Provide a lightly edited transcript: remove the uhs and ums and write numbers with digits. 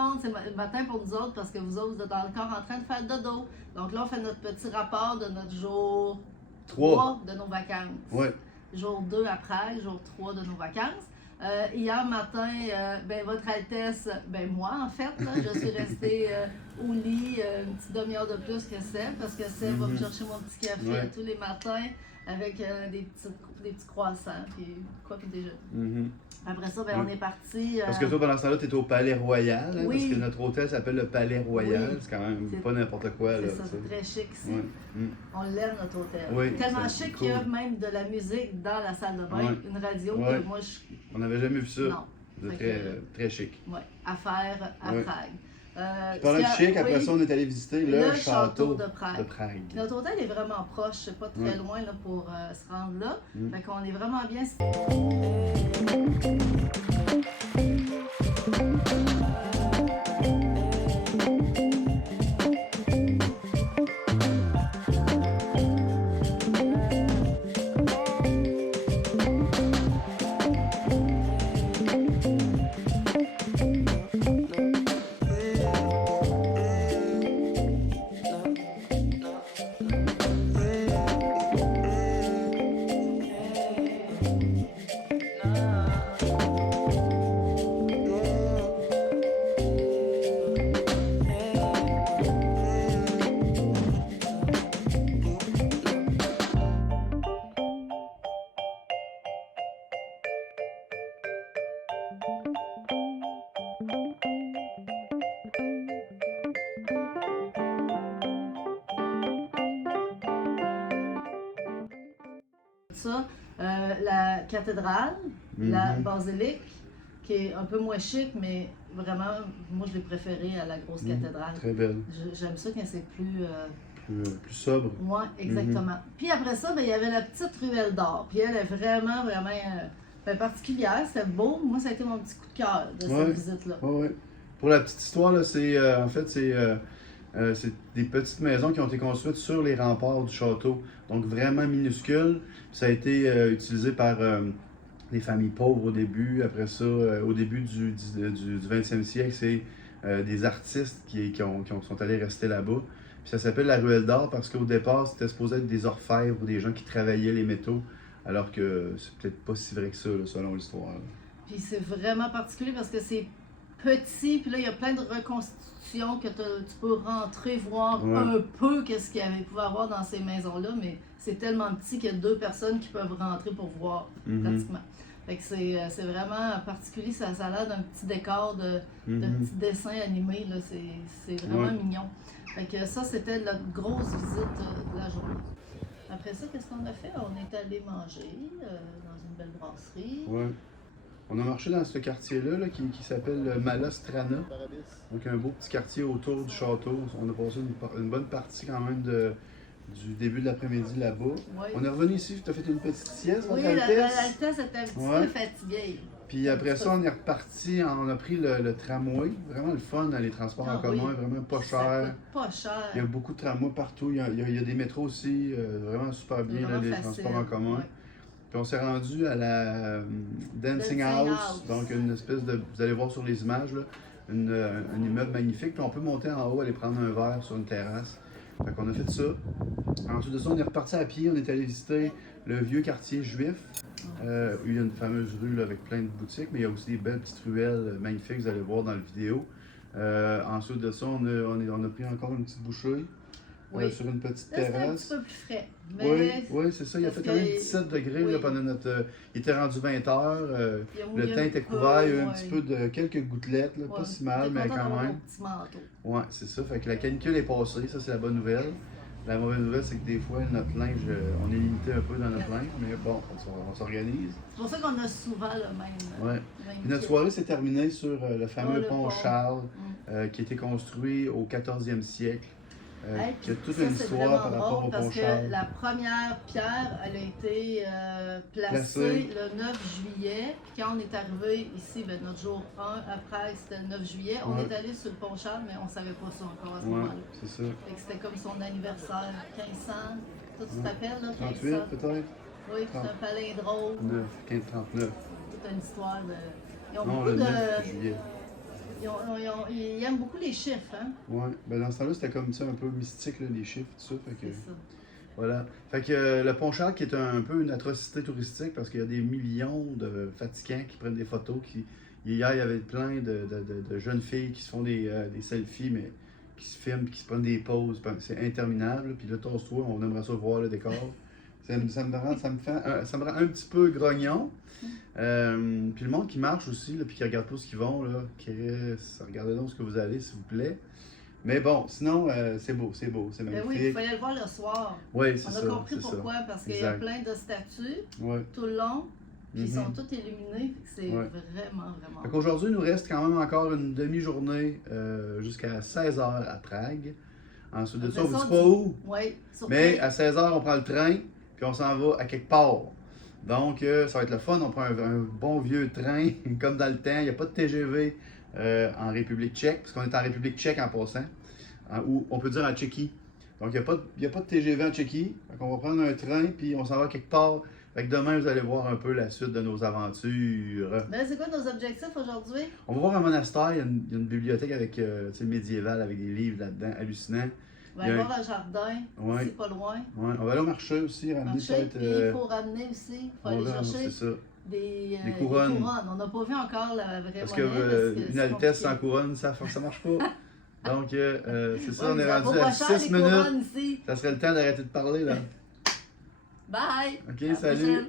monde, c'est le matin pour nous autres parce que vous autres, vous êtes encore en train de faire dodo. Donc là, on fait notre petit rapport de notre jour 3 de nos vacances. Ouais. Jour 2 à Prague, jour 3 de nos vacances. Hier matin, ben, Votre Altesse, ben moi en fait, là, je suis restée au lit une petite demi-heure de plus que Seb, parce que Seb va me chercher mon petit café tous les matins avec des petits croissants, puis quoi puis déjà. Après ça, ben, on est parti. Parce que toi, pendant ce temps-là, tu es au Palais Royal, hein, parce que notre hôtel s'appelle le Palais Royal. C'est quand même pas n'importe quoi. C'est ça, c'est très chic ici. On l'aime, notre hôtel. Oui, tellement chic qu'il y a même de la musique dans la salle de bain, une radio que moi je. On n'avait jamais vu ça. Non. C'est très chic. Oui, à faire à Prague. Puis pendant le chic, après ça, on est allé visiter le château de Prague. Notre hôtel est vraiment proche, c'est pas très loin là, pour se rendre là. Fait qu'on est vraiment bien. Ça, la cathédrale, la basilique, qui est un peu moins chic, mais vraiment, moi je l'ai préférée à la grosse cathédrale. Très belle. J'aime ça quand c'est plus sobre. Oui, exactement. Puis après ça, ben, il y avait la petite ruelle d'or. Puis elle est vraiment particulière. C'était beau. Moi, ça a été mon petit coup de cœur de cette visite-là. Pour la petite histoire, là, c'est en fait, c'est des petites maisons qui ont été construites sur les remparts du château. Donc vraiment minuscules. Ça a été utilisé par les familles pauvres au début. Après ça, au début du 20e siècle, c'est des artistes qui sont allés rester là-bas. Puis ça s'appelle la ruelle d'or parce qu'au départ, c'était supposé être des orfèvres ou des gens qui travaillaient les métaux, alors que c'est peut-être pas si vrai que ça, là, selon l'histoire. Puis c'est vraiment particulier parce que c'est petit, puis là, il y a plein de reconstitutions que tu peux rentrer, voir un peu qu'est-ce qu'il pouvait avoir dans ces maisons-là, mais c'est tellement petit qu'il y a 2 personnes qui peuvent rentrer pour voir, pratiquement. Fait que c'est vraiment particulier, ça a l'air d'un petit décor de petit dessin animé, là, c'est vraiment mignon. Fait que ça, c'était notre grosse visite de la journée. Après ça, qu'est-ce qu'on a fait? On est allé manger dans une belle brasserie. On a marché dans ce quartier-là qui s'appelle Malastrana. Donc un beau petit quartier autour du château. On a passé une bonne partie quand même du début de l'après-midi là-bas. On est revenu ici, tu as fait une petite sieste, Votre Altesse? Oui, l'Altesse était un petit peu fatiguée. Puis après ça, on est reparti, on a pris le tramway. Vraiment le fun, les transports en commun, vraiment pas cher. Pas cher. Il y a beaucoup de tramways partout. Il y a des métros aussi, vraiment super bien, les transports en commun. Puis on s'est rendu à la Dancing House, donc une espèce de, vous allez voir sur les images, là, un immeuble magnifique. Puis on peut monter en haut, aller prendre un verre sur une terrasse. Fait qu'on a fait ça. Ensuite de ça, on est reparti à pied, on est allé visiter le vieux quartier juif. Il y a une fameuse rue là, avec plein de boutiques, mais il y a aussi des belles petites ruelles magnifiques, vous allez voir dans la vidéo. Ensuite de ça, on a pris encore une petite bouchée. Sur une petite terrasse. C'était un petit peu plus frais. Mais oui, c'est ça. Il a fait quand même 17 degrés là, pendant notre. Il était rendu 20 heures. Le teint était couvert. Il y a eu un petit peu de quelques gouttelettes, là, pas si mal, mais quand même. Petit manteau. Oui, c'est ça. Fait que la canicule est passée. Ça, c'est la bonne nouvelle. La mauvaise nouvelle, c'est que des fois, notre linge, on est limité un peu dans notre linge, mais bon, on s'organise. C'est pour ça qu'on a souvent le même. Notre soirée s'est terminée sur le fameux pont Charles, qui a été construit au 14e siècle. Qui a toute une histoire par rapport au pont Charles. Parce que la première pierre, elle a été placée le 9 juillet. Puis quand on est arrivé ici, ben, notre jour 1 après, c'était le 9 juillet. On est allé sur le pont Charles, mais on ne savait pas ça encore à ce moment-là. C'est ça. C'était comme son anniversaire, 1500. Toi, tu t'appelles, là, 38 peut-être? Oui, c'est un palindrome. 1539. Toute une histoire de. Ils ont non, beaucoup le 9 juillet. Ils aiment beaucoup les chiffres, hein? Ouais, ben dans ce temps-là, c'était comme ça, un peu mystique, là, les chiffres, tout ça. Fait que, C'est ça. voilà. Fait que le Pont Charles, qui est un peu une atrocité touristique, parce qu'il y a des millions de fatigants qui prennent des photos. Hier, il y avait plein de jeunes filles qui se font des selfies, mais qui se filment, qui se prennent des pauses. C'est interminable. Puis là, toi, on aimerait ça voir le décor. Ça me rend un petit peu grognon. Puis le monde qui marche aussi, là, puis qui regarde pas ce qu'ils vont, là, regardez donc ce que vous allez, s'il vous plaît. Mais bon, sinon, c'est beau, c'est magnifique. Oui, il fallait le voir le soir. Oui, c'est ça. On a compris pourquoi, parce qu'il y a plein de statues tout le long, puis ils sont toutes illuminés, c'est vraiment Fait qu'aujourd'hui, il nous reste quand même encore une demi-journée jusqu'à 16h à Prague. Ensuite de ça, on vous dit pas où. Oui, mais à 16h, on prend le train, puis on s'en va à quelque part. Donc, ça va être le fun. On prend un bon vieux train, comme dans le temps. Il n'y a pas de TGV en République tchèque, parce qu'on est en République tchèque en passant, ou on peut dire en Tchéquie. Donc, il n'y a pas de TGV en Tchéquie. Donc, on va prendre un train, puis on s'en va quelque part. Fait que demain, vous allez voir un peu la suite de nos aventures. Ben, c'est quoi nos objectifs aujourd'hui? On va voir un monastère. Il y a une bibliothèque avec, médiévale avec des livres là-dedans, hallucinants. On va aller voir un jardin, c'est pas loin. Ouais. On va aller au marché aussi, ramener il faut ramener aussi, il faut aller chercher des couronnes. On n'a pas vu encore la vraie parce monnaie. Une Altesse sans couronne, ça marche pas. Donc, c'est ça, on est rendu à 6 minutes. Ça serait le temps d'arrêter de parler, là. Bye! OK, salut!